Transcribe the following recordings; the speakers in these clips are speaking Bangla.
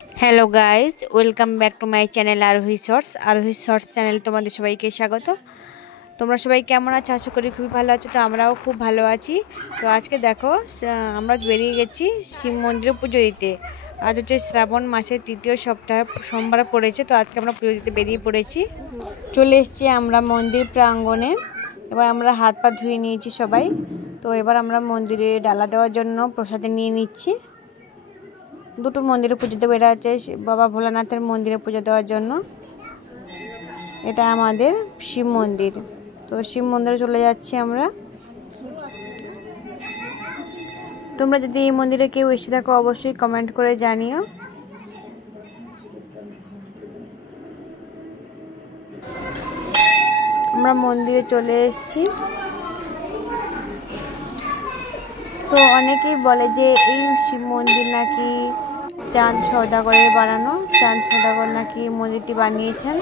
Hello guys, welcome back to my channel আরোহী শর্টস চ্যানেল। তোমাদের সবাইকে স্বাগত। তোমরা সবাই কেমন আছো? আশা করি খুবই ভালো আছো। তো আমরাও খুব ভালো আছি। তো আজকে দেখো, আমরা বেরিয়ে গেছি শিব মন্দিরে পুজো দিতে। আজ হচ্ছে শ্রাবণ মাসের তৃতীয় সপ্তাহ, সোমবার পড়েছে। তো আজকে আমরা পুজো দিতে বেরিয়ে পড়েছি। চলে এসেছি আমরা মন্দির প্রাঙ্গণে। এবার আমরা হাত পা ধুয়ে নিয়েছি সবাই। তো এবার আমরা মন্দিরে ডালা দেওয়ার জন্য প্রসাদে নিয়ে নিচ্ছি। দুটো মন্দিরে পুজো দেবো। এটা হচ্ছে বাবা ভোলানাথের মন্দিরে পুজো দেওয়ার জন্য। এটা আমাদের শিব মন্দির। তো শিব মন্দিরে চলে যাচ্ছি আমরা। তোমরা যদি এই মন্দিরে কেউ এসে থাকো অবশ্যই কমেন্ট করে জানিও। আমরা মন্দিরে চলে এসেছি। তো অনেকেই বলে যে এই শিব মন্দির নাকি চাঁদ সওদাগরের বানানো। চাঁদ সওদাগর নাকি মন্দিরটি বানিয়েছেন।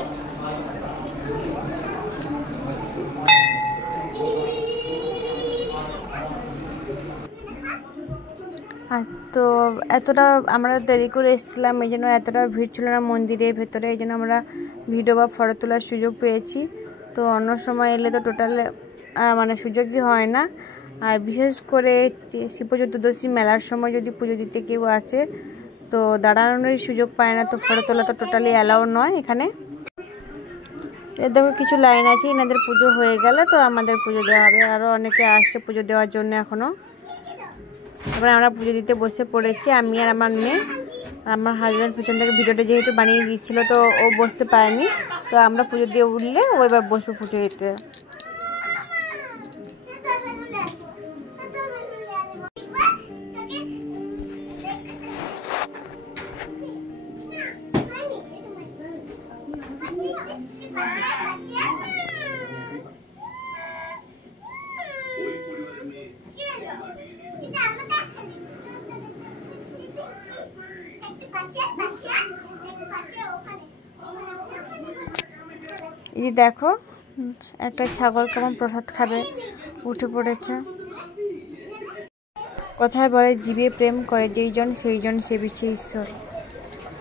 আর তো এতটা আমরা দেরি করে এসেছিলাম, এই জন্য এতটা ভিড় ছিল না মন্দিরের ভেতরে, এই জন্য আমরা ভিডিও বা ফটো তোলার সুযোগ পেয়েছি। তো অন্য সময় এলে তো টোটাল সুযোগই হয় না। আর বিশেষ করে শিব চতুর্দশী মেলার সময় যদি পুজো দিতে কেউ আসে তো দাঁড়ানোর সুযোগ পায় না। তো ফটো তোলা তো টোটালি অ্যালাউ নয় এখানে। এর দেখো কিছু লাইন আছে, এনাদের পুজো হয়ে গেলে তো আমাদের পুজো দেওয়া হবে। আরও অনেকে আসছে পুজো দেওয়ার জন্য এখনও। এবার আমরা পুজো দিতে বসে পড়েছি, আমি আর আমার মেয়ে। আমার হাজব্যান্ড পিছন থেকে ভিডিওটা যেহেতু বানিয়ে দিচ্ছিলো তো ও বসতে পারেনি। তো আমরা পুজো দিয়ে উঠলে ও এবার বসবো পুজো দিতে। এই দেখো, একটা ছাগল কেমন প্রসাদ খাবে উঠে পড়েছে। কথায় বলে জীবে প্রেম করে যেইজন সেইজন সেবিছে ঈশ্বর।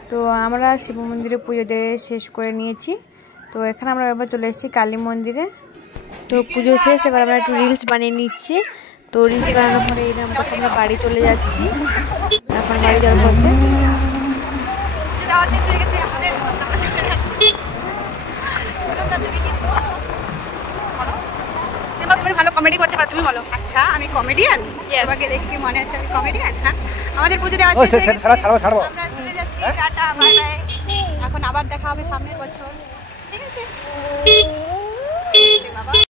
তো আমরা শিব মন্দিরে পুজো দিয়ে শেষ করে নিয়েছি। তো এখানে আমরা এবার চলে এসেছি কালী মন্দিরে। তো পুজো শেষ, এবার আমরা একটু রিলস বানিয়ে নিচ্ছি। তো রিলস বানানোর পরে এই আমরা বাড়ি চলে যাচ্ছি। এখন বাড়ি যাওয়ার পথে ভালো কমেডি করতে পারো, তুমি বলো। আচ্ছা, আমি কমেডিয়ান? তোমাকে দেখে কি মনে হচ্ছে আমি কমেডিয়ান? হ্যাঁ, আমাদের পুজো দেওয়া শেষ হয়ে গেছে। আমরা চলে যাচ্ছি, টাটা বাই বাই। এখন আবার দেখা হবে সামনের বছর, ঠিক আছে?